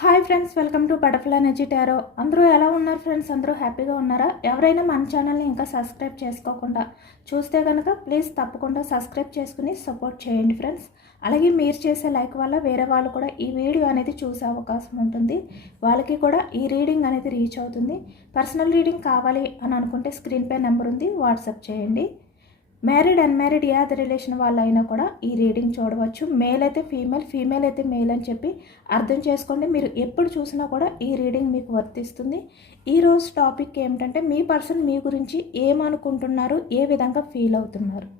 Hi friends welcome to butterfly energy tarot. అందరూ ఎలా ఉన్నారు ఫ్రెండ్స్? అందరూ హ్యాపీగా ఉన్నారా? ఎవరైనా మన ఛానల్ని ఇంకా సబ్స్క్రైబ్ చేసుకోకుండా చూస్తే కనుక ప్లీజ్ తప్పకుండా సబ్స్క్రైబ్ చేసుకుని సపోర్ట్ చేయండి ఫ్రెండ్స్. అలాగే మీరు చేసే లైక్ వల్ల వేరే వాళ్ళు కూడా ఈ వీడియో అనేది చూసే అవకాశం ఉంటుంది. వాళ్ళకి కూడా ఈ రీడింగ్ అనేది రీచ్ అవుతుంది. పర్సనల్ రీడింగ్ కావాలి అని అనుకుంటే స్క్రీన్ పే నెంబర్ ఉంది. వాట్సాప్ చేయండి. మ్యారీడ్ అన్మ్యారీడ్ యాద రిలేషన్ వాళ్ళైనా కూడా ఈ రీడింగ్ చూడవచ్చు. మేల్ అయితే ఫీమేల్ ఫీమేల్ అయితే మేల్ అని చెప్పి అర్థం చేసుకోండి. మీరు ఎప్పుడు చూసినా కూడా ఈ రీడింగ్ మీకు వర్తిస్తుంది. ఈరోజు టాపిక్ ఏమిటంటే మీ పర్సన్ మీ గురించి ఏమనుకుంటున్నారు ఏ విధంగా ఫీల్ అవుతున్నారు?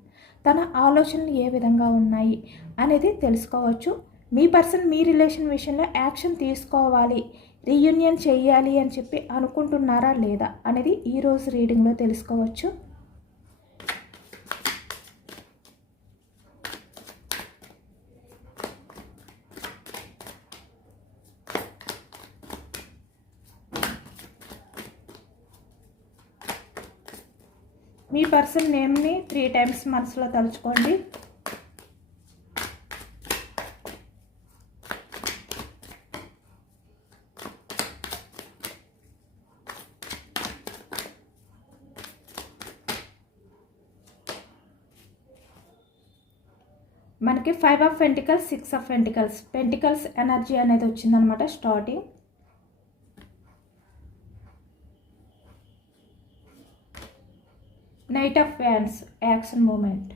తన ఆలోచనలు ఏ విధంగా ఉన్నాయి అనేది తెలుసుకోవచ్చు. మీ పర్సన్ మీ రిలేషన్ విషయంలో యాక్షన్ తీసుకోవాలి రీయూనియన్ చేయాలి అని చెప్పి అనుకుంటున్నారా లేదా అనేది ఈరోజు రీడింగ్లో తెలుసుకోవచ్చు మీ పర్సన్ నేమ్ని త్రీ టైమ్స్ మనసులో తలుచుకోండి. మనకి five of pentacles six of pentacles pentacles energy అనేది వచ్చిందనమాట starting Knight of Wands, action moment.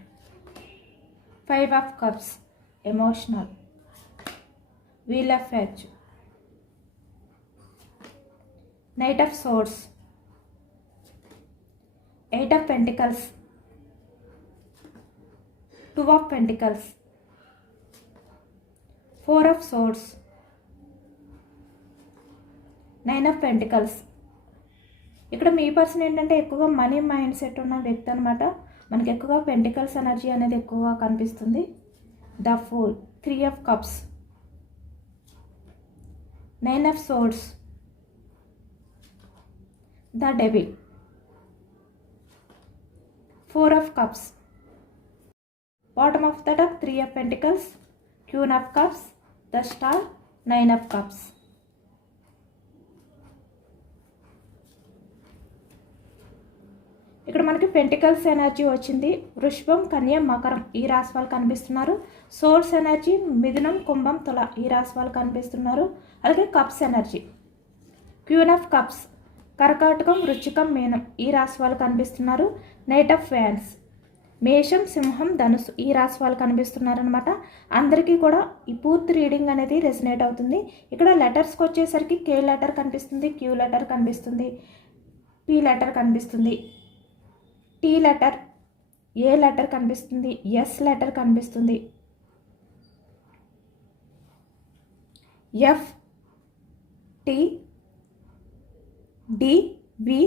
Five of Cups, emotional. Wheel of Edge. Knight of Swords. Eight of Pentacles. Two of Pentacles. Four of Swords. Nine of Pentacles. ఇక్కడ మీ person ఏంటంటే ఎక్కువగా money mind set ఉన్న వ్యక్తి అనమాట మనకి ఎక్కువగా pentacles energy అనేది ఎక్కువగా కనిపిస్తుంది. The fool three of cups nine of swords the devil four of cups bottom of the deck three of pentacles queen of cups the star nine of cups ఇక్కడ మనకి పెంటికల్స్ ఎనర్జీ వచ్చింది. వృషభం కన్య మకరం ఈ రాశి వాళ్ళు కనిపిస్తున్నారు. సోర్స్ ఎనర్జీ మిథునం కుంభం తుల ఈ రాశి వాళ్ళు కనిపిస్తున్నారు. అలాగే cups energy queen of cups కర్కాటకం రుచికం మీనం ఈ రాశి వాళ్ళు కనిపిస్తున్నారు. నైట్ ఆఫ్ ఫ్యాన్స్ మేషం సింహం ధనుసు ఈ రాశి వాళ్ళు కనిపిస్తున్నారనమాట అందరికీ కూడా ఈ పూర్తి రీడింగ్ అనేది రెసినేట్ అవుతుంది. ఇక్కడ లెటర్స్కి వచ్చేసరికి కే లెటర్ కనిపిస్తుంది క్యూ లెటర్ కనిపిస్తుంది పి లెటర్ కనిపిస్తుంది. T letter? ఏ లెటర్ కనిపిస్తుంది? ఎస్ లెటర్ కనిపిస్తుంది. F T D V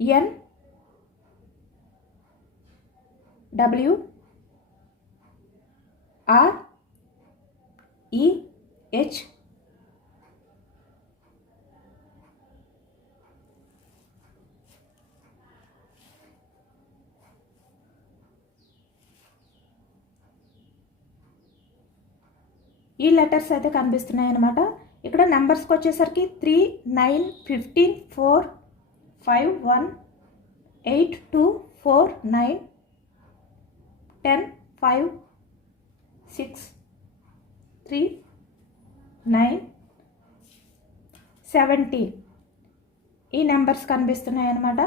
N W R E H ఈ లెటర్స్ అయితే కనిపిస్తున్నాయి అనమాట ఇక్కడ నెంబర్స్కి వచ్చేసరికి three nine fifteen four five one eight two four nine ten five six three nine seventeen. ఈ నెంబర్స్ కనిపిస్తున్నాయి అన్నమాట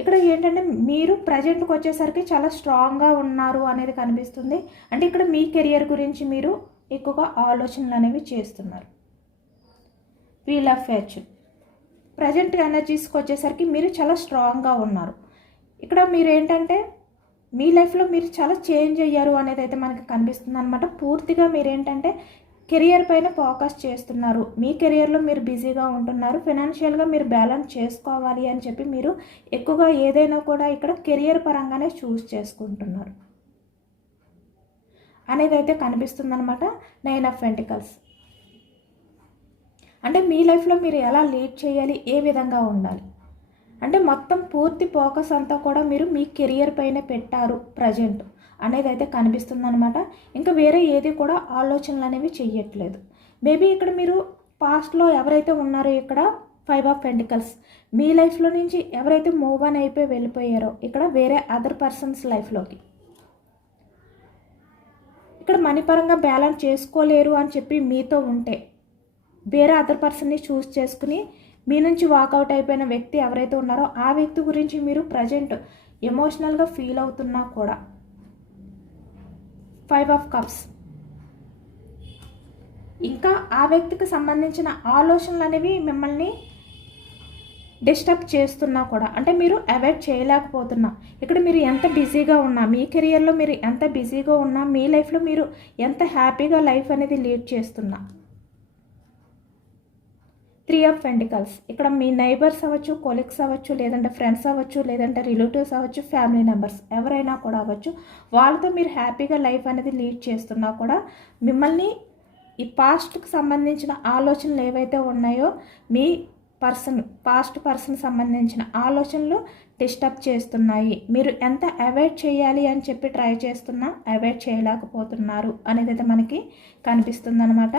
ఇక్కడ ఏంటంటే మీరు ప్రజెంట్కి వచ్చేసరికి చాలా స్ట్రాంగ్గా ఉన్నారు అనేది కనిపిస్తుంది. అంటే ఇక్కడ మీ కెరియర్ గురించి మీరు ఎక్కువగా ఆలోచనలు అనేవి చేస్తున్నారు. వీల్ ఆఫ్ ఫ్యాచర్ ప్రజెంట్ ఎనర్జీస్కి వచ్చేసరికి మీరు చాలా స్ట్రాంగ్గా ఉన్నారు. ఇక్కడ మీరు ఏంటంటే మీ లైఫ్లో మీరు చాలా చేంజ్ అయ్యారు అనేది అయితే మనకి కనిపిస్తుంది అనమాట పూర్తిగా మీరు ఏంటంటే కెరియర్ పైన ఫోకస్ చేస్తున్నారు. మీ కెరియర్లో మీరు బిజీగా ఉంటున్నారు. ఫినాన్షియల్గా మీరు బ్యాలెన్స్ చేసుకోవాలి అని చెప్పి మీరు ఎక్కువగా ఏదైనా కూడా ఇక్కడ కెరియర్ పరంగానే చూస్ చేసుకుంటున్నారు. అనేది అయితే కనిపిస్తుందన్నమాట నైన్ ఆఫ్ వెంటికల్స్. అంటే మీ లైఫ్లో మీరు ఎలా లీడ్ చేయాలి? ఏ విధంగా ఉండాలి? అంటే మొత్తం పూర్తి ఫోకస్ అంతా కూడా మీరు మీ కెరియర్ పైన పెట్టారు ప్రజెంట్. అనేది అయితే కనిపిస్తుంది అనమాట ఇంకా వేరే ఏది కూడా ఆలోచనలు అనేవి చెయ్యట్లేదు. మేబీ ఇక్కడ మీరు పాస్ట్లో ఎవరైతే ఉన్నారో ఇక్కడ ఫైవ్ ఆఫ్ పెంటికల్స్ మీ లైఫ్లో నుంచి ఎవరైతే మూవ్ అని అయిపోయి వెళ్ళిపోయారో ఇక్కడ వేరే అదర్ పర్సన్స్ లైఫ్లోకి. ఇక్కడ మనీ పరంగా బ్యాలెన్స్ చేసుకోలేరు అని చెప్పి మీతో ఉంటే వేరే అదర్ పర్సన్ని చూస్ చేసుకుని మీ నుంచి వాకౌట్ అయిపోయిన వ్యక్తి ఎవరైతే ఉన్నారో ఆ వ్యక్తి గురించి మీరు ప్రజెంట్ ఎమోషనల్గా ఫీల్ అవుతున్నా కూడా ఫైవ్ ఆఫ్ కప్స్. ఇంకా ఆ వ్యక్తికి సంబంధించిన ఆలోచనలు అనేవి మిమ్మల్ని డిస్టర్బ్ చేస్తున్నా కూడా అంటే మీరు అవాయిడ్ చేయలేకపోతున్నా. ఇక్కడ మీరు ఎంత బిజీగా ఉన్నా మీ కెరియర్లో మీరు ఎంత బిజీగా ఉన్నా మీ లైఫ్లో మీరు ఎంత హ్యాపీగా లైఫ్ అనేది లీడ్ చేస్తున్నా. త్రీ ఆఫ్ పెంటికల్స్ ఇక్కడ మీ నైబర్స్ అవ్వచ్చు కొలీగ్స్ అవ్వచ్చు లేదంటే ఫ్రెండ్స్ అవ్వచ్చు లేదంటే రిలేటివ్స్ అవ్వచ్చు ఫ్యామిలీ మెంబర్స్ ఎవరైనా కూడా అవ్వచ్చు. వాళ్ళతో మీరు హ్యాపీగా లైఫ్ అనేది లీడ్ చేస్తున్నా కూడా మిమ్మల్ని ఈ పాస్ట్కి సంబంధించిన ఆలోచనలు ఏవైతే ఉన్నాయో మీ పర్సన్ పాస్ట్ పర్సన్ సంబంధించిన ఆలోచనలు డిస్టర్బ్ చేస్తున్నాయి. మీరు ఎంత అవాయిడ్ చేయాలి అని చెప్పి ట్రై చేస్తున్నా అవాయిడ్ చేయలేకపోతున్నారు అనేది అయితే మనకి కనిపిస్తుంది అనమాట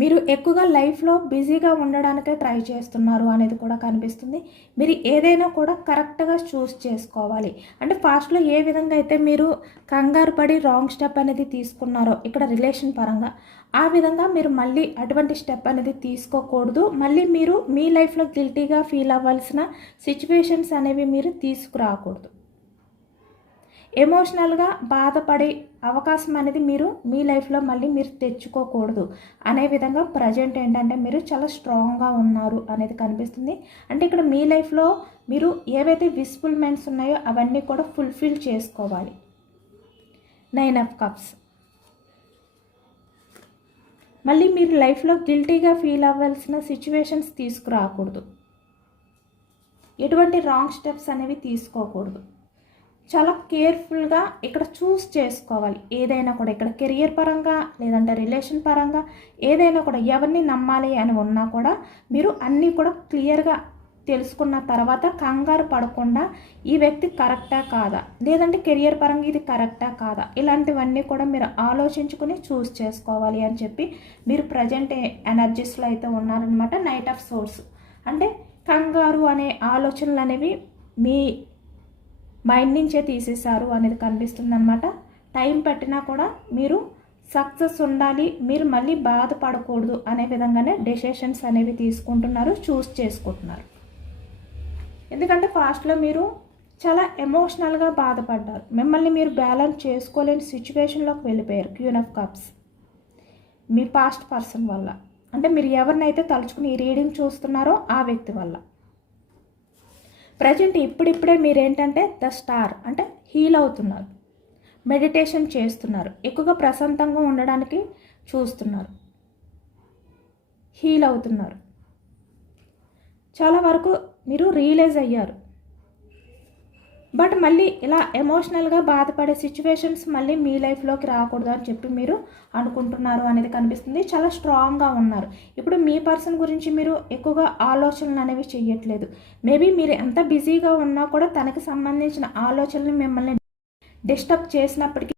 మీరు ఎక్కువగా లైఫ్లో బిజీగా ఉండడానికే ట్రై చేస్తున్నారు అనేది కూడా కనిపిస్తుంది. మీరు ఏదైనా కూడా కరెక్ట్గా చూస్ చేసుకోవాలి. అంటే ఫాస్ట్లో ఏ విధంగా అయితే మీరు కంగారు పడి రాంగ్ స్టెప్ అనేది తీసుకున్నారో ఇక్కడ రిలేషన్ పరంగా ఆ విధంగా మీరు మళ్ళీ అటువంటి స్టెప్ అనేది తీసుకోకూడదు. మళ్ళీ మీరు మీ లైఫ్లో గిల్టీగా ఫీల్ అవ్వాల్సిన సిచ్యువేషన్స్ అనేవి మీరు తీసుకురాకూడదు. ఎమోషనల్గా బాధపడే అవకాశం అనేది మీరు మీ లైఫ్లో మళ్ళీ మీరు తెచ్చుకోకూడదు. అనే విధంగా ప్రజెంట్ ఏంటంటే మీరు చాలా స్ట్రాంగ్గా ఉన్నారు అనేది కనిపిస్తుంది. అంటే ఇక్కడ మీ లైఫ్లో మీరు ఏవైతే విస్ఫుల్మెంట్స్ ఉన్నాయో అవన్నీ కూడా ఫుల్ఫిల్ చేసుకోవాలి. Nine of cups. మళ్ళీ మీరు లైఫ్లో గిల్టీగా ఫీల్ అవ్వాల్సిన సిచ్యువేషన్స్ తీసుకురాకూడదు. ఎటువంటి రాంగ్ స్టెప్స్ అనేవి తీసుకోకూడదు. చాలా కేర్ఫుల్గా ఇక్కడ చూస్ చేసుకోవాలి. ఏదైనా కూడా ఇక్కడ కెరియర్ పరంగా లేదంటే రిలేషన్ పరంగా ఏదైనా కూడా ఎవరిని నమ్మాలి అని ఉన్నా కూడా మీరు అన్నీ కూడా క్లియర్గా తెలుసుకున్న తర్వాత కంగారు పడకుండా ఈ వ్యక్తి కరెక్టా కాదా? లేదంటే కెరియర్ పరంగా ఇది కరెక్టా కాదా? ఇలాంటివన్నీ కూడా మీరు ఆలోచించుకుని చూస్ చేసుకోవాలి అని చెప్పి మీరు ప్రజెంట్ ఎనర్జీస్లో అయితే ఉన్నారనమాట నైట్ ఆఫ్ సోర్స్ అంటే కంగారు అనే ఆలోచనలు అనేవి మీ మైండ్ నుంచే తీసేశారు అనేది కనిపిస్తుంది అనమాట టైం పట్టినా కూడా మీరు సక్సెస్ ఉండాలి మీరు మళ్ళీ బాధపడకూడదు అనే విధంగానే డెసిషన్స్ అనేవి తీసుకుంటున్నారు చూస్ చేసుకుంటున్నారు. ఎందుకంటే ఫాస్ట్లో మీరు చాలా ఎమోషనల్గా బాధపడ్డారు. మిమ్మల్ని మీరు బ్యాలెన్స్ చేసుకోలేని సిచ్యువేషన్లోకి వెళ్ళిపోయారు క్యూన్ ఆఫ్ కప్స్. మీ పాస్ట్ పర్సన్ వల్ల. అంటే మీరు ఎవరినైతే తలుచుకుని ఈ రీడింగ్ చూస్తున్నారో ఆ వ్యక్తి వల్ల. ప్రజెంట్ ఇప్పుడిప్పుడే మీరేంటంటే ద స్టార్ అంటే హీల్ అవుతున్నారు. మెడిటేషన్ చేస్తున్నారు. ఎక్కువగా ప్రశాంతంగా ఉండడానికి చూస్తున్నారు. హీల్ అవుతున్నారు. చాలా వరకు మీరు రియలైజ్ అయ్యారు. బట్ మళ్ళీ ఇలా ఎమోషనల్గా బాధపడే సిచ్యువేషన్స్ మళ్ళీ మీ లైఫ్లోకి రాకూడదు అని చెప్పి మీరు అనుకుంటున్నారు అనేది కనిపిస్తుంది. చాలా స్ట్రాంగ్గా ఉన్నారు. ఇప్పుడు మీ పర్సన్ గురించి మీరు ఎక్కువగా ఆలోచనలు అనేవి చేయట్లేదు మేబీ మీరు ఎంత బిజీగా ఉన్నా కూడా తనకి సంబంధించిన ఆలోచనలు మిమ్మల్ని డిస్టర్బ్ చేసినప్పటికీ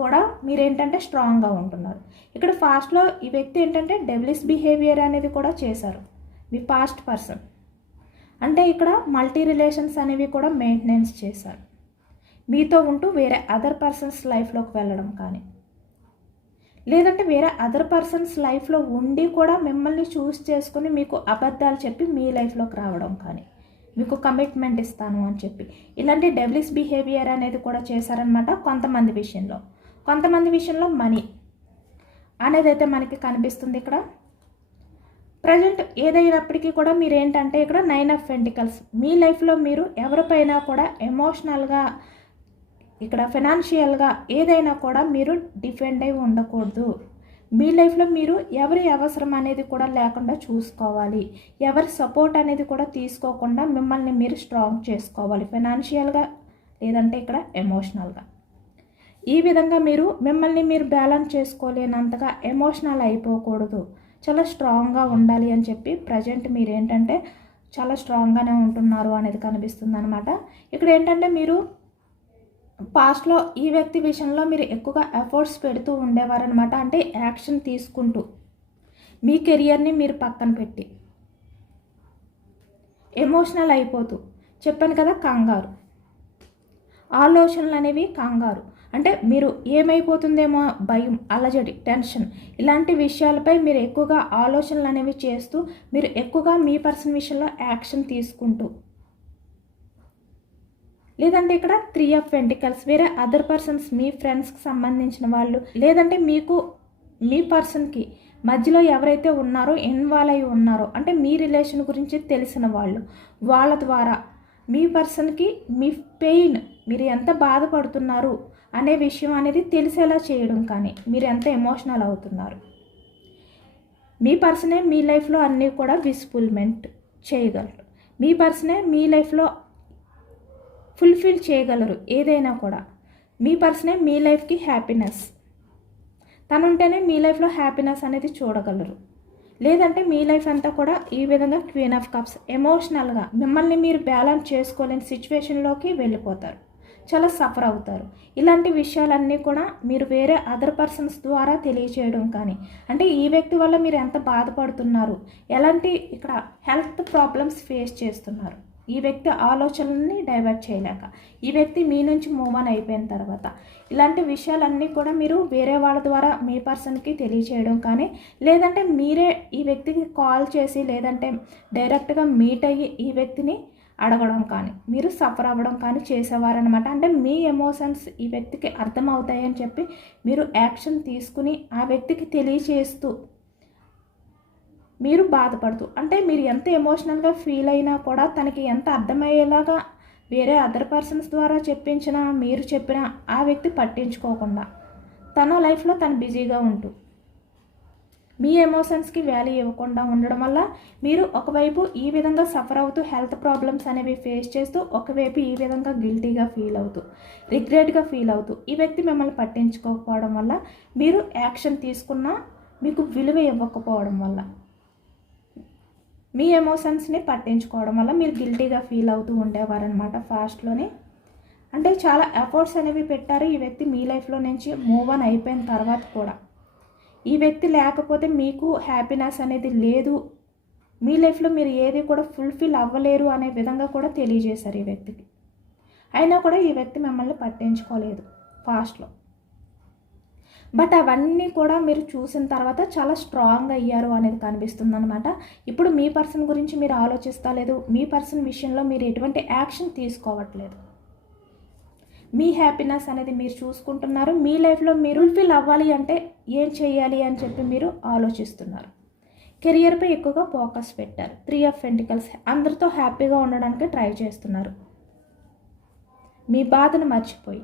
కూడా మీరేంటంటే స్ట్రాంగ్గా ఉంటున్నారు. ఇక్కడ ఫాస్ట్లో ఈ వ్యక్తి ఏంటంటే డెవలిస్ బిహేవియర్ అనేది కూడా చేశారు. మీ పాస్ట్ పర్సన్. అంటే ఇక్కడ మల్టీ రిలేషన్స్ అనేవి కూడా మెయింటెనెన్స్ చేశారు. మీతో ఉంటూ వేరే అదర్ పర్సన్స్ లైఫ్లోకి వెళ్ళడం కానీ లేదంటే వేరే అదర్ పర్సన్స్ లైఫ్లో ఉండి కూడా మిమ్మల్ని చూస్ చేసుకుని మీకు అబద్ధాలు చెప్పి మీ లైఫ్లోకి రావడం కానీ మీకు కమిట్మెంట్ ఇస్తాను అని చెప్పి. ఇలాంటి డెవలిస్ బిహేవియర్ అనేది కూడా చేశారనమాట కొంతమంది విషయంలో. కొంతమంది విషయంలో మనీ అనేది అయితే మనకి కనిపిస్తుంది ఇక్కడ. ప్రజెంట్ ఏదైనప్పటికీ కూడా మీరు ఏంటంటే ఇక్కడ నైన్ ఆఫ్ వెంటికల్స్ మీ లైఫ్లో మీరు ఎవరిపైనా కూడా ఎమోషనల్గా ఇక్కడ ఫినాన్షియల్గా ఏదైనా కూడా మీరు డిఫెండ్ అయి ఉండకూడదు. మీ లైఫ్లో మీరు ఎవరి అవసరం అనేది కూడా లేకుండా చూసుకోవాలి. ఎవరి సపోర్ట్ అనేది కూడా తీసుకోకుండా మిమ్మల్ని మీరు స్ట్రాంగ్ చేసుకోవాలి ఫినాన్షియల్గా లేదంటే ఇక్కడ ఎమోషనల్గా. ఈ విధంగా మీరు మిమ్మల్ని మీరు బ్యాలెన్స్ చేసుకోలేనంతగా ఎమోషనల్ అయిపోకూడదు. చాలా స్ట్రాంగ్గా ఉండాలి అని చెప్పి ప్రజెంట్ మీరేంటంటే చాలా స్ట్రాంగ్గానే ఉంటున్నారు అనేది కనిపిస్తుంది అనమాట ఇక్కడ ఏంటంటే మీరు పాస్ట్లో ఈ వ్యక్తి విషయంలో మీరు ఎక్కువగా ఎఫర్ట్స్ పెడుతూ ఉండేవారనమాట అంటే యాక్షన్ తీసుకుంటూ మీ కెరియర్ని మీరు పక్కన పెట్టి ఎమోషనల్ అయిపోతూ చెప్పాను కదా కంగారు. ఆలోచనలు అనేవి కంగారు. అంటే మీరు ఏమైపోతుందేమో భయం అలజడి టెన్షన్ ఇలాంటి విషయాలపై మీరు ఎక్కువగా ఆలోచనలు అనేవి చేస్తూ మీరు ఎక్కువగా మీ పర్సన్ విషయంలో యాక్షన్ తీసుకుంటూ. లేదంటే ఇక్కడ త్రీ ఆఫ్ వెంటికల్స్ వేరే అదర్ పర్సన్స్ మీ ఫ్రెండ్స్కి సంబంధించిన వాళ్ళు లేదంటే మీకు మీ పర్సన్కి మధ్యలో ఎవరైతే ఉన్నారో ఇన్వాల్వ్ అయి ఉన్నారో అంటే మీ రిలేషన్ గురించి తెలిసిన వాళ్ళు వాళ్ళ ద్వారా మీ పర్సన్కి మీ పెయిన్ మీరు ఎంత బాధపడుతున్నారు అనే విషయం అనేది తెలిసేలా చేయడం కానీ మీరు ఎంత ఎమోషనల్ అవుతున్నారు. మీ పర్సనే మీ లైఫ్లో అన్నీ కూడా విస్ఫుల్మెంట్ చేయగలరు. మీ పర్సనే మీ లైఫ్లో ఫుల్ఫిల్ చేయగలరు ఏదైనా కూడా. మీ పర్సనే మీ లైఫ్కి హ్యాపీనెస్ తను ఉంటేనే మీ లైఫ్లో హ్యాపీనెస్ అనేది చూడగలరు. లేదంటే మీ లైఫ్ అంతా కూడా ఈ విధంగా క్వీన్ ఆఫ్ కప్స్. ఎమోషనల్గా మిమ్మల్ని మీరు బ్యాలెన్స్ చేసుకోలేని సిచ్యువేషన్లోకి వెళ్ళిపోతారు. చాలా సఫర్ అవుతారు. ఇలాంటి విషయాలన్నీ కూడా మీరు వేరే అదర్ పర్సన్స్ ద్వారా తెలియచేయడం కానీ అంటే ఈ వ్యక్తి వల్ల మీరు ఎంత బాధపడుతున్నారు ఎలాంటి ఇక్కడ హెల్త్ ప్రాబ్లమ్స్ ఫేస్ చేస్తున్నారు. ఈ వ్యక్తి ఆలోచనల్ని డైవర్ట్ చేయలేక ఈ వ్యక్తి మీ నుంచి మూవ్ ఆన్ అయిపోయిన తర్వాత. ఇలాంటి విషయాలన్నీ కూడా మీరు వేరే వాళ్ళ ద్వారా మీ పర్సన్కి తెలియచేయడం కానీ లేదంటే మీరే ఈ వ్యక్తికి కాల్ చేసి లేదంటే డైరెక్ట్గా మీట్ అయ్యి ఈ వ్యక్తిని అడగడం కానీ మీరు సఫర్ అవ్వడం కానీ చేసేవారనమాట అంటే మీ ఎమోషన్స్ ఈ వ్యక్తికి అర్థమవుతాయని చెప్పి మీరు యాక్షన్ తీసుకుని ఆ వ్యక్తికి తెలియచేస్తూ మీరు బాధపడుతూ అంటే మీరు ఎంత ఎమోషనల్గా ఫీల్ అయినా కూడా తనకి ఎంత అర్థమయ్యేలాగా వేరే అదర్ పర్సన్స్ ద్వారా చెప్పించినా మీరు చెప్పినా ఆ వ్యక్తి పట్టించుకోకుండా తన లైఫ్లో తను బిజీగా ఉంటూ మీ ఎమోషన్స్కి వాల్యూ ఇవ్వకుండా ఉండడం వల్ల మీరు ఒకవైపు ఈ విధంగా సఫర్ అవుతూ హెల్త్ ప్రాబ్లమ్స్ అనేవి ఫేస్ చేస్తూ ఒకవైపు ఈ విధంగా గిల్టీగా ఫీల్ అవుతూ రిగ్రెట్గా ఫీల్ అవుతూ ఈ వ్యక్తి మిమ్మల్ని పట్టించుకోకపోవడం వల్ల మీరు యాక్షన్ తీసుకున్నా మీకు విలువ ఇవ్వకపోవడం వల్ల మీ ఎమోషన్స్ని పట్టించుకోవడం వల్ల మీరు గిల్టీగా ఫీల్ అవుతూ ఉండేవారనమాట ఫాస్ట్లోనే. అంటే చాలా ఎఫర్ట్స్ అనేవి పెట్టారు ఈ వ్యక్తి మీ లైఫ్లో నుంచి మూవ్ ఆన్ అయిపోయిన తర్వాత కూడా. ఈ వ్యక్తి లేకపోతే మీకు హ్యాపీనెస్ అనేది లేదు. మీ లైఫ్లో మీరు ఏది కూడా ఫుల్ఫిల్ అవ్వలేరు అనే విధంగా కూడా తెలియజేశారు ఈ వ్యక్తికి. అయినా కూడా ఈ వ్యక్తి మిమ్మల్ని పట్టించుకోలేదు ఫాస్ట్లో. బట్ అవన్నీ కూడా మీరు చూసిన తర్వాత చాలా స్ట్రాంగ్ అయ్యారు అనేది కనిపిస్తుంది అనమాట ఇప్పుడు మీ పర్సన్ గురించి మీరు ఆలోచిస్తా లేదు మీ పర్సన్ విషయంలో మీరు ఎటువంటి యాక్షన్ తీసుకోవట్లేదు. మీ హ్యాపీనెస్ అనేది మీరు చూసుకుంటున్నారు మీ లైఫ్లో మీరు ఫుల్ఫిల్ అవ్వాలి అంటే ఏం చేయాలి అని చెప్పి మీరు ఆలోచిస్తున్నారు. కెరియర్పై ఎక్కువగా ఫోకస్ పెట్టారు. త్రీ ఆఫ్ పెంటికల్స్ అందరితో హ్యాపీగా ఉండడానికి ట్రై చేస్తున్నారు. మీ బాధను మర్చిపోయి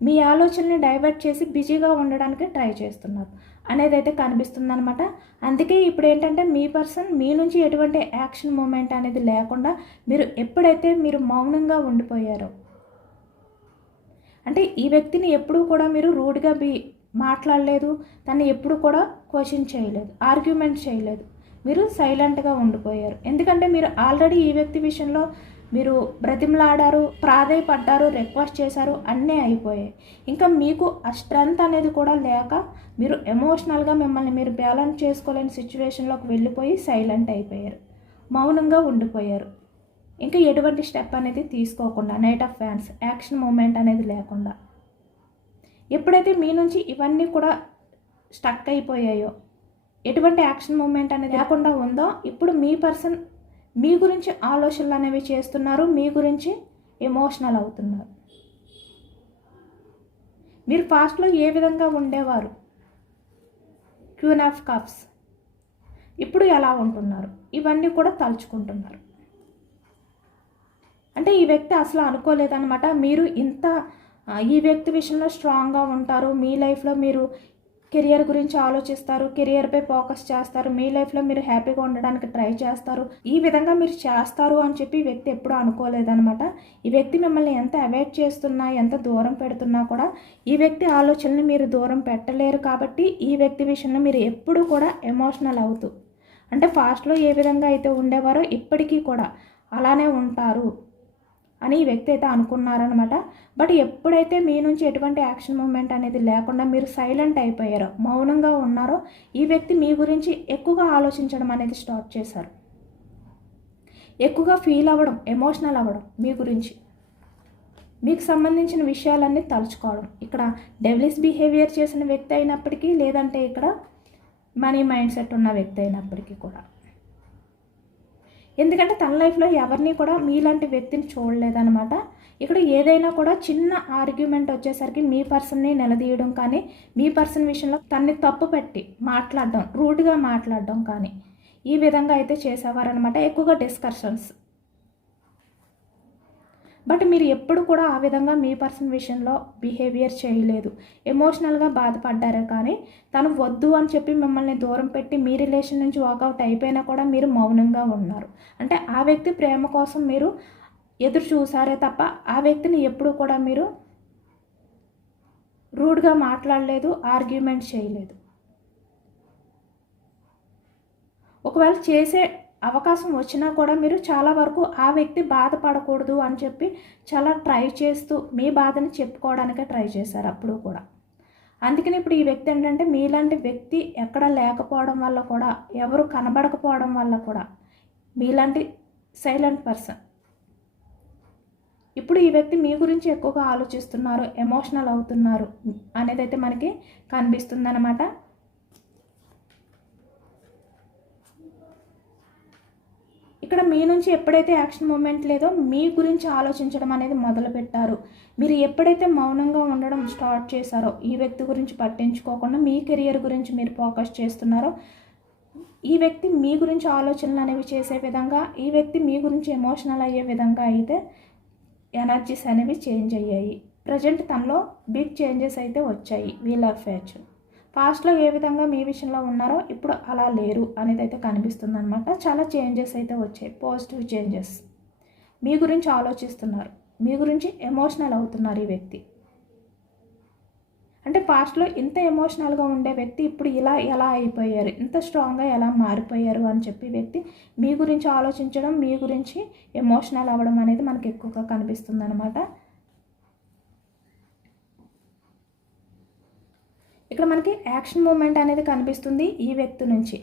మీ ఆలోచనని డైవర్ట్ చేసి బిజీగా ఉండడానికి ట్రై చేస్తున్నారు. అనేది అయితే కనిపిస్తుంది అనమాట అందుకే ఇప్పుడు ఏంటంటే మీ పర్సన్ మీ నుంచి ఎటువంటి యాక్షన్ మూమెంట్ అనేది లేకుండా మీరు ఎప్పుడైతే మీరు మౌనంగా ఉండిపోయారో అంటే ఈ వ్యక్తిని ఎప్పుడూ కూడా మీరు రూడ్గా బి మాట్లాడలేదు తను ఎప్పుడు కూడా క్వశ్చన్ చేయలేదు ఆర్గ్యుమెంట్ చేయలేదు మీరు సైలెంట్గా ఉండిపోయారు. ఎందుకంటే మీరు ఆల్రెడీ ఈ వ్యక్తి విషయంలో మీరు బ్రతిమలాడారు ప్రాధాయపడ్డారు రిక్వెస్ట్ చేశారు అన్నీ అయిపోయాయి. ఇంకా మీకు ఆ స్ట్రెంత్ అనేది కూడా లేక మీరు ఎమోషనల్గా మిమ్మల్ని మీరు బ్యాలెన్స్ చేసుకోలేని సిచ్యువేషన్లోకి వెళ్ళిపోయి సైలెంట్ అయిపోయారు. మౌనంగా ఉండిపోయారు. ఇంకా ఎటువంటి స్టెప్ అనేది తీసుకోకుండా నైట్ ఆఫ్ ఫ్యాన్స్ యాక్షన్ మూమెంట్ అనేది లేకుండా. ఎప్పుడైతే మీ నుంచి ఇవన్నీ కూడా స్టక్ అయిపోయాయో ఎటువంటి యాక్షన్ మూమెంట్ అనేది లేకుండా ఉందో ఇప్పుడు మీ పర్సన్ మీ గురించి ఆలోచనలు అనేవి చేస్తున్నారు మీ గురించి ఎమోషనల్ అవుతున్నారు. మీరు ఫాస్ట్లో ఏ విధంగా ఉండేవారు? క్యూన్ ఆఫ్ కప్స్ ఇప్పుడు ఎలా ఉంటున్నారు? ఇవన్నీ కూడా తలుచుకుంటున్నారు. అంటే ఈ వ్యక్తి అసలు అనుకోలేదన్నమాట. మీరు ఇంత ఈ వ్యక్తి విషయంలో స్ట్రాంగ్గా ఉంటారు. మీ లైఫ్లో మీరు కెరియర్ గురించి ఆలోచిస్తారు కెరియర్పై ఫోకస్ చేస్తారు మీ లైఫ్లో మీరు హ్యాపీగా ఉండడానికి ట్రై చేస్తారు. ఈ విధంగా మీరు చేస్తారు అని చెప్పి ఈ వ్యక్తి ఎప్పుడూ అనుకోలేదన్నమాట. ఈ వ్యక్తి మిమ్మల్ని ఎంత అవాయిడ్ చేస్తున్నా ఎంత దూరం పెడుతున్నా కూడా ఈ వ్యక్తి ఆలోచనని మీరు దూరం పెట్టలేరు కాబట్టి ఈ వ్యక్తి విషయంలో మీరు ఎప్పుడూ కూడా ఎమోషనల్ అవుతూ అంటే ఫాస్ట్లో ఏ విధంగా అయితే ఉండేవారో ఇప్పటికీ కూడా అలానే ఉంటారు. అని ఈ వ్యక్తి అయితే అనుకున్నారనమాట బట్ ఎప్పుడైతే మీ నుంచి ఎటువంటి యాక్షన్ మూమెంట్ అనేది లేకుండా మీరు సైలెంట్ అయిపోయారో మౌనంగా ఉన్నారో ఈ వ్యక్తి మీ గురించి ఎక్కువగా ఆలోచించడం అనేది స్టార్ట్ చేశారు. ఎక్కువగా ఫీల్ అవ్వడం ఎమోషనల్ అవ్వడం మీ గురించి. మీకు సంబంధించిన విషయాలన్నీ తలుచుకోవడం. ఇక్కడ డెవలిస్ బిహేవియర్ చేసిన వ్యక్తి అయినప్పటికీ లేదంటే ఇక్కడ మనీ మైండ్ సెట్ ఉన్న వ్యక్తి అయినప్పటికీ కూడా. ఎందుకంటే తన లైఫ్లో ఎవరిని కూడా మీలాంటి వ్యక్తిని చూడలేదన్నమాట. ఇక్కడ ఏదైనా కూడా చిన్న ఆర్గ్యుమెంట్ వచ్చేసరికి మీ పర్సన్ని నిలదీయడం కానీ మీ పర్సన్ విషయంలో తన్ని తప్పు పెట్టి మాట్లాడడం రూడ్గా మాట్లాడడం కానీ ఈ విధంగా అయితే చేసేవారనమాట ఎక్కువగా డిస్కషన్స్. బట్ మీరు ఎప్పుడు కూడా ఆ విధంగా మీ పర్సన్ విషయంలో బిహేవియర్ చేయలేదు. ఎమోషనల్గా బాధపడ్డారే కానీ తను వద్దు అని చెప్పి మిమ్మల్ని దూరం పెట్టి మీ రిలేషన్ నుంచి వాకౌట్ అయిపోయినా కూడా మీరు మౌనంగా ఉన్నారు. అంటే ఆ వ్యక్తి ప్రేమ కోసం మీరు ఎదురు చూసారే తప్ప ఆ వ్యక్తిని ఎప్పుడు కూడా మీరు రూడ్గా మాట్లాడలేదు ఆర్గ్యుమెంట్ చేయలేదు. ఒకవేళ చేసే అవకాశం వచ్చినా కూడా మీరు చాలా వరకు ఆ వ్యక్తి బాధపడకూడదు అని చెప్పి చాలా ట్రై చేస్తూ మీ బాధని చెప్పుకోవడానికే ట్రై చేశారు అప్పుడు కూడా. అందుకని ఇప్పుడు ఈ వ్యక్తి ఏంటంటే మీలాంటి వ్యక్తి ఎక్కడ లేకపోవడం వల్ల కూడా ఎవరు కనబడకపోవడం వల్ల కూడా మీలాంటి సైలెంట్ పర్సన్. ఇప్పుడు ఈ వ్యక్తి మీ గురించి ఎక్కువగా ఆలోచిస్తున్నారు ఎమోషనల్ అవుతున్నారు అనేది అయితే మనకి కనిపిస్తుంది ఇక్కడ మీ నుంచి ఎప్పుడైతే యాక్షన్ మూమెంట్ లేదో మీ గురించి ఆలోచించడం అనేది మొదలు పెట్టారు మీరు ఎప్పుడైతే మౌనంగా ఉండడం స్టార్ట్ చేశారో ఈ వ్యక్తి గురించి పట్టించుకోకుండా మీ కెరియర్ గురించి మీరు ఫోకస్ చేస్తున్నారో ఈ వ్యక్తి మీ గురించి ఆలోచనలు అనేవి చేసే విధంగా ఈ వ్యక్తి మీ గురించి ఎమోషనల్ అయ్యే విధంగా అయితే ఎనర్జీస్ అనేవి చేంజ్ అయ్యాయి. ప్రజెంట్ తనలో బిగ్ చేంజెస్ అయితే వచ్చాయి. వీల్ ఆఫ్ ఫ్యాచర్ పాస్ట్లో ఏ విధంగా మీ విషయంలో ఉన్నారో ఇప్పుడు అలా లేరు అనేది అయితే కనిపిస్తుంది అనమాట చాలా చేంజెస్ అయితే వచ్చాయి పాజిటివ్ చేంజెస్. మీ గురించి ఆలోచిస్తున్నారు మీ గురించి ఎమోషనల్ అవుతున్నారు ఈ వ్యక్తి. అంటే పాస్ట్లో ఇంత ఎమోషనల్గా ఉండే వ్యక్తి ఇప్పుడు ఇలా ఎలా అయిపోయారు ఇంత స్ట్రాంగ్గా ఎలా మారిపోయారు అని చెప్పి వ్యక్తి మీ గురించి ఆలోచించడం మీ గురించి ఎమోషనల్ అవ్వడం అనేది మనకు ఎక్కువగా కనిపిస్తుంది అనమాట ఇక్కడ మనకి యాక్షన్ మూమెంట్ అనేది కనిపిస్తుంది ఈ వ్యక్తి నుంచి.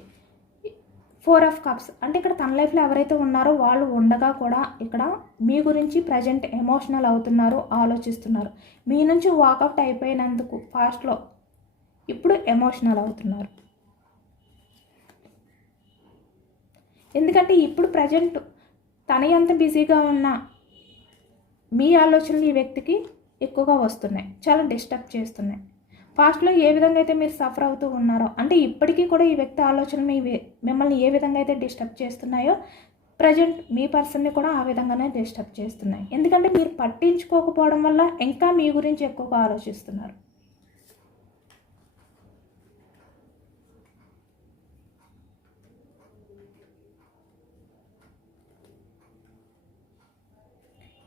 ఫోర్ ఆఫ్ కప్స్ అంటే ఇక్కడ తన లైఫ్లో ఎవరైతే ఉన్నారో వాళ్ళు ఉండగా కూడా ఇక్కడ మీ గురించి ప్రజెంట్ ఎమోషనల్ అవుతున్నారు ఆలోచిస్తున్నారు. మీ నుంచి వాకౌట్ అయిపోయినందుకు ఫాస్ట్లో ఇప్పుడు ఎమోషనల్ అవుతున్నారు. ఎందుకంటే ఇప్పుడు ప్రజెంట్ తన ఎంత బిజీగా ఉన్నా మీ ఆలోచనలు ఈ వ్యక్తికి ఎక్కువగా వస్తున్నాయి. చాలా డిస్టర్బ్ చేస్తున్నాయి. పాస్ట్లో ఏ విధంగా అయితే మీరు సఫర్ అవుతూ ఉన్నారో అంటే ఇప్పటికీ కూడా ఈ వ్యక్తి ఆలోచనలు మీ మిమ్మల్ని ఏ విధంగా అయితే డిస్టర్బ్ చేస్తున్నాయో ప్రజెంట్ మీ పర్సన్ని కూడా ఆ విధంగానే డిస్టర్బ్ చేస్తున్నాయి. ఎందుకంటే మీరు పట్టించుకోకపోవడం వల్ల ఇంకా మీ గురించి ఎక్కువగా ఆలోచిస్తున్నారు.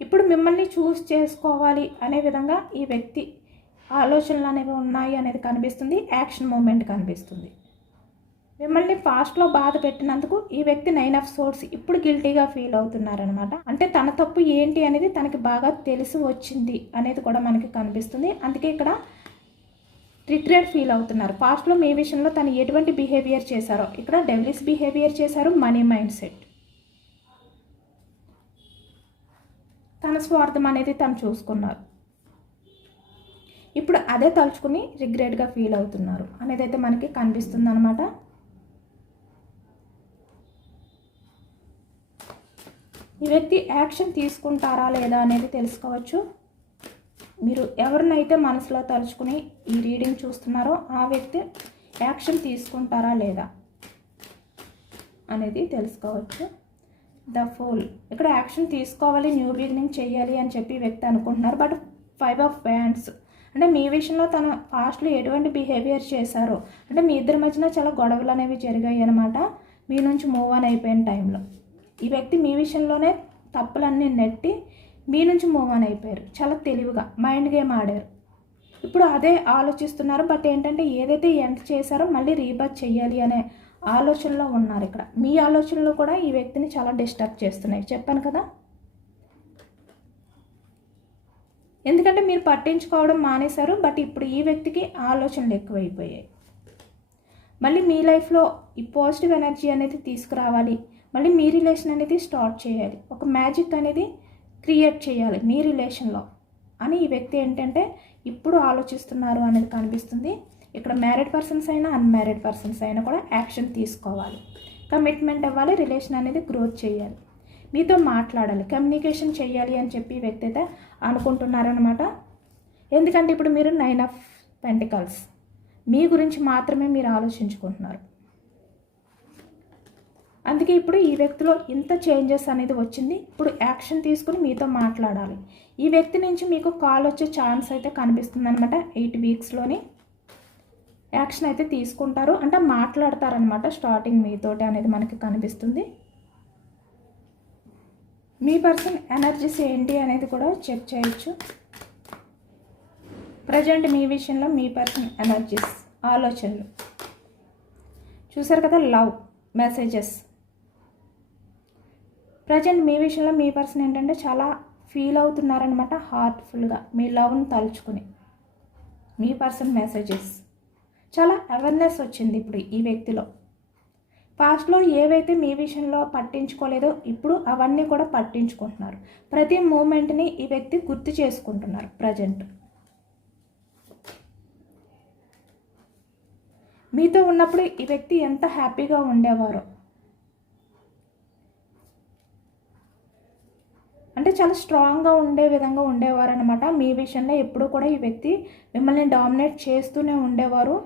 ఇప్పుడు మిమ్మల్ని చూస్ చేసుకోవాలి అనే విధంగా ఈ వ్యక్తి ఆలోచనలు అనేవి ఉన్నాయి అనేది కనిపిస్తుంది యాక్షన్ మూమెంట్ కనిపిస్తుంది. మిమ్మల్ని ఫాస్ట్లో బాధ పెట్టినందుకు ఈ వ్యక్తి నైన్ ఆఫ్ సోర్స్ ఇప్పుడు గిల్టీగా ఫీల్ అవుతున్నారనమాట అంటే తన తప్పు ఏంటి అనేది తనకి బాగా తెలిసి వచ్చింది అనేది కూడా మనకి కనిపిస్తుంది. అందుకే ఇక్కడ రిగ్రెట్ ఫీల్ అవుతున్నారు. పాస్ట్లో మీ విషయంలో తను ఎటువంటి బిహేవియర్ చేశారో. ఇక్కడ డెవిలిస్ బిహేవియర్ చేశారు మనీ మైండ్ సెట్ తన స్వార్థం అనేది తను చూసుకున్నారు. ఇప్పుడు అదే తలుచుకుని రిగ్రెట్గా ఫీల్ అవుతున్నారు. అనేది అయితే మనకి కనిపిస్తుంది అనమాట ఈ వ్యక్తి యాక్షన్ తీసుకుంటారా లేదా అనేది తెలుసుకోవచ్చు. మీరు ఎవరినైతే మనసులో తలుచుకుని ఈ రీడింగ్ చూస్తున్నారో ఆ వ్యక్తి యాక్షన్ తీసుకుంటారా లేదా అనేది తెలుసుకోవచ్చు. The fool. ఇక్కడ యాక్షన్ తీసుకోవాలి న్యూ బిగినింగ్ చేయాలి అని చెప్పి వ్యక్తి అనుకుంటున్నారు. బట్ ఫైవ్ ఆఫ్ ఫ్యాండ్స్ అంటే మీ విషయంలో తను పాస్ట్లో ఎటువంటి బిహేవియర్ చేశారో. అంటే మీ ఇద్దరి మధ్యన చాలా గొడవలు అనేవి జరిగాయి అనమాట మీ నుంచి మూవ్ ఆన్ అయిపోయిన టైంలో ఈ వ్యక్తి మీ విషయంలోనే తప్పులన్నీ నెట్టి మీ నుంచి మూవ్ ఆన్ అయిపోయారు. చాలా తెలివిగా మైండ్ గేమ్ ఆడారు. ఇప్పుడు అదే ఆలోచిస్తున్నారు. బట్ ఏంటంటే ఏదైతే ఎండ్ చేశారో మళ్ళీ రీబర్త్ చేయాలి అనే ఆలోచనలో ఉన్నారు ఇక్కడ. మీ ఆలోచనలు కూడా ఈ వ్యక్తిని చాలా డిస్టర్బ్ చేస్తున్నాయి. చెప్పాను కదా? ఎందుకంటే మీరు పట్టించుకోవడం మానేశారు బట్ ఇప్పుడు ఈ వ్యక్తికి ఆలోచనలు ఎక్కువైపోయాయి. మళ్ళీ మీ లైఫ్లో ఈ పాజిటివ్ ఎనర్జీ అనేది తీసుకురావాలి. మళ్ళీ మీ రిలేషన్ అనేది స్టార్ట్ చేయాలి. ఒక మ్యాజిక్ అనేది క్రియేట్ చేయాలి మీ రిలేషన్లో అని ఈ వ్యక్తి ఏంటంటే ఇప్పుడు ఆలోచిస్తున్నారు అనేది కనిపిస్తుంది. ఇక్కడ మ్యారీడ్ పర్సన్స్ అయినా అన్మ్యారీడ్ పర్సన్స్ అయినా కూడా యాక్షన్ తీసుకోవాలి. కమిట్మెంట్ అవ్వాలి రిలేషన్ అనేది గ్రోత్ చేయాలి. మీతో మాట్లాడాలి కమ్యూనికేషన్ చేయాలి అని చెప్పి వ్యక్తి అయితే అనుకుంటున్నారనమాట ఎందుకంటే ఇప్పుడు మీరు నైన్ ఆఫ్ పెంటికల్స్ మీ గురించి మాత్రమే మీరు ఆలోచించుకుంటున్నారు. అందుకే ఇప్పుడు ఈ వ్యక్తిలో ఇంత చేంజెస్ అనేది వచ్చింది. ఇప్పుడు యాక్షన్ తీసుకుని మీతో మాట్లాడాలి. ఈ వ్యక్తి నుంచి మీకు కాల్ వచ్చే ఛాన్స్ అయితే కనిపిస్తుంది అనమాట ఎయిట్ వీక్స్లోని యాక్షన్ అయితే తీసుకుంటారు. అంటే మాట్లాడతారనమాట స్టార్టింగ్ మీతోటి అనేది మనకి కనిపిస్తుంది. మీ పర్సన్ ఎనర్జీస్ ఏంటి అనేది కూడా చెక్ చేయొచ్చు. ప్రజెంట్ మీ విషయంలో మీ పర్సన్ ఎనర్జీస్ ఆలోచనలు. చూసారు కదా లవ్ మెసేజెస్. ప్రజెంట్ మీ విషయంలో మీ పర్సన్ ఏంటంటే చాలా ఫీల్ అవుతున్నారనమాట హార్ట్ఫుల్గా మీ లవ్ను తలుచుకుని. మీ పర్సన్ మెసేజెస్. చాలా అవేర్నెస్ వచ్చింది ఇప్పుడు ఈ వ్యక్తిలో. పాస్ట్లో ఏవైతే మీ విషయంలో పట్టించుకోలేదో ఇప్పుడు అవన్నీ కూడా పట్టించుకుంటున్నారు. ప్రతి మూమెంట్ని ఈ వ్యక్తి గుర్తు చేసుకుంటున్నారు ప్రజెంట్. మీతో ఉన్నప్పుడు ఈ వ్యక్తి ఎంత హ్యాపీగా ఉండేవారో. అంటే చాలా స్ట్రాంగ్గా ఉండే విధంగా ఉండేవారు అనమాట మీ విషయంలో ఎప్పుడు కూడా ఈ వ్యక్తి మిమ్మల్ని డామినేట్ చేస్తూనే ఉండేవారు.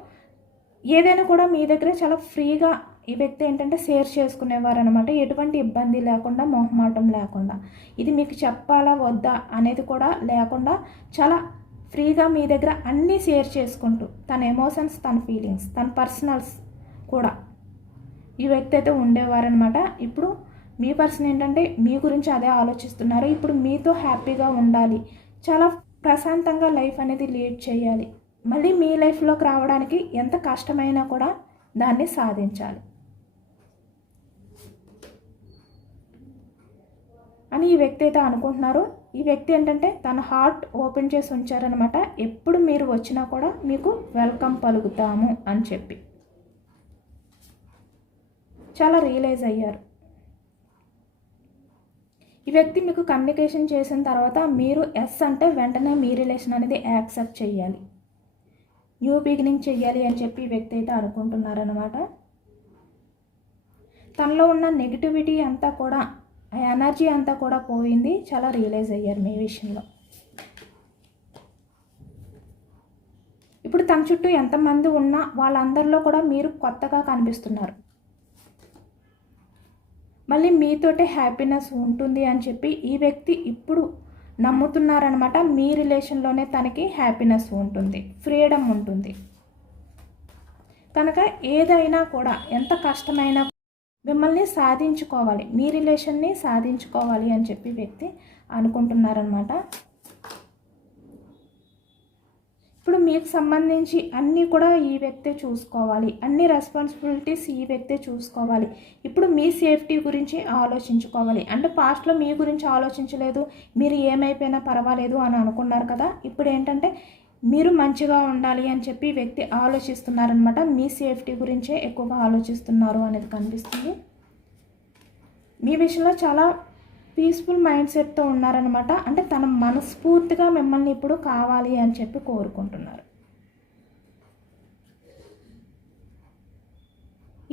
ఏదైనా కూడా మీ దగ్గర చాలా ఫ్రీగా ఈ వ్యక్తి ఏంటంటే షేర్ చేసుకునేవారు అనమాట ఎటువంటి ఇబ్బంది లేకుండా మొహమాటం లేకుండా. ఇది మీకు చెప్పాలా వద్దా అనేది కూడా లేకుండా చాలా ఫ్రీగా మీ దగ్గర అన్నీ షేర్ చేసుకుంటూ తన ఎమోషన్స్ తన ఫీలింగ్స్ తన పర్సనల్స్ కూడా ఈ వ్యక్తి అయితే ఉండేవారనమాట ఇప్పుడు మీ పర్సన్ ఏంటంటే మీ గురించి అదే ఆలోచిస్తున్నారు. ఇప్పుడు మీతో హ్యాపీగా ఉండాలి. చాలా ప్రశాంతంగా లైఫ్ అనేది లీడ్ చేయాలి. మళ్ళీ మీ లైఫ్లోకి రావడానికి ఎంత కష్టమైనా కూడా దాన్ని సాధించాలి. అని ఈ వ్యక్తి అయితే అనుకుంటున్నారు. ఈ వ్యక్తి ఏంటంటే తన హార్ట్ ఓపెన్ చేసి ఉంచారనమాట ఎప్పుడు మీరు వచ్చినా కూడా మీకు వెల్కమ్ పలుకుతాము అని చెప్పి. చాలా రియలైజ్ అయ్యారు. ఈ వ్యక్తి మీకు కమ్యూనికేషన్ చేసిన తర్వాత మీరు ఎస్ అంటే వెంటనే మీ రిలేషన్ అనేది యాక్సెప్ట్ చేయాలి. న్యూ బిగినింగ్ చెయ్యాలి అని చెప్పి ఈ వ్యక్తి అయితే అనుకుంటున్నారనమాట తనలో ఉన్న నెగిటివిటీ అంతా కూడా ఆ ఎనర్జీ అంతా కూడా పోయింది. చాలా రియలైజ్ అయ్యారు మీ విషయంలో. ఇప్పుడు తన చుట్టూ ఎంతమంది ఉన్నా వాళ్ళందరిలో కూడా మీరు కొత్తగా కనిపిస్తున్నారు. మళ్ళీ మీతోటే హ్యాపీనెస్ ఉంటుంది అని చెప్పి ఈ వ్యక్తి ఇప్పుడు నమ్ముతున్నారనమాట మీ రిలేషన్లోనే తనకి హ్యాపీనెస్ ఉంటుంది ఫ్రీడమ్ ఉంటుంది. కనుక ఏదైనా కూడా ఎంత కష్టమైనా మిమ్మల్ని సాధించుకోవాలి. మీ రిలేషన్ని సాధించుకోవాలి అని చెప్పి వ్యక్తి అనుకుంటున్నారనమాట ఇప్పుడు మీకు సంబంధించి అన్నీ కూడా ఈ వ్యక్తే చూసుకోవాలి. అన్ని రెస్పాన్సిబిలిటీస్ ఈ వ్యక్తే చూసుకోవాలి. ఇప్పుడు మీ సేఫ్టీ గురించి ఆలోచించుకోవాలి. అంటే పాస్ట్లో మీ గురించి ఆలోచించలేదు. మీరు ఏమైపోయినా పర్వాలేదు అని అనుకున్నారు కదా. ఇప్పుడు ఏంటంటే మీరు మంచిగా ఉండాలి అని చెప్పి వ్యక్తి ఆలోచిస్తున్నారనమాట మీ సేఫ్టీ గురించే ఎక్కువగా ఆలోచిస్తున్నారు అనేది కనిపిస్తుంది. మీ విషయంలో చాలా పీస్ఫుల్ మైండ్ సెట్తో ఉన్నారనమాట అంటే తన మనస్ఫూర్తిగా మిమ్మల్ని ఇప్పుడు కావాలి అని చెప్పి కోరుకుంటున్నారు.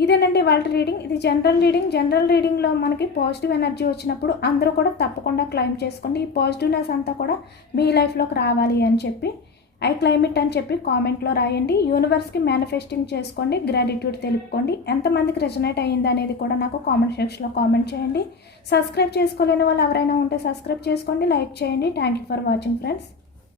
ఇదేనండి వాళ్ళ రీడింగ్ ఇది జనరల్ రీడింగ్ జనరల్ రీడింగ్లో మనకి పాజిటివ్ ఎనర్జీ వచ్చినప్పుడు అందరూ కూడా తప్పకుండా క్లైమ్ చేసుకోండి. ఈ పాజిటివ్నెస్ అంతా కూడా మీ లైఫ్లోకి రావాలి అని చెప్పి ఐ క్లైమేట్ అని చెప్పి కామెంట్లో రాయండి. యూనివర్స్కి మేనిఫెస్టింగ్ చేసుకోండి. గ్రాటిట్యూడ్ తెలుపుకోండి. ఎంతమందికి రెజనేట్ అయ్యింది అనేది కూడా నాకు కామెంట్ సెక్షన్లో కామెంట్ చేయండి. సబ్స్క్రైబ్ చేసుకోలేని వాళ్ళు ఎవరైనా ఉంటే సబ్స్క్రైబ్ చేసుకోండి. లైక్ చేయండి. Thank you for watching friends